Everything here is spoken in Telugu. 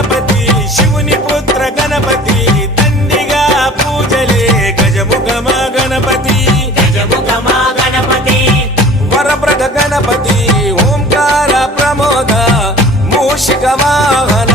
గణపతి శివుని పుత్ర గణపతి దండిగా పూజలే గజముఖమా గణపతి గజముఖమా గణపతి వరప్రద గణపతి ఓంకార ప్రమోద మూషిక వాహన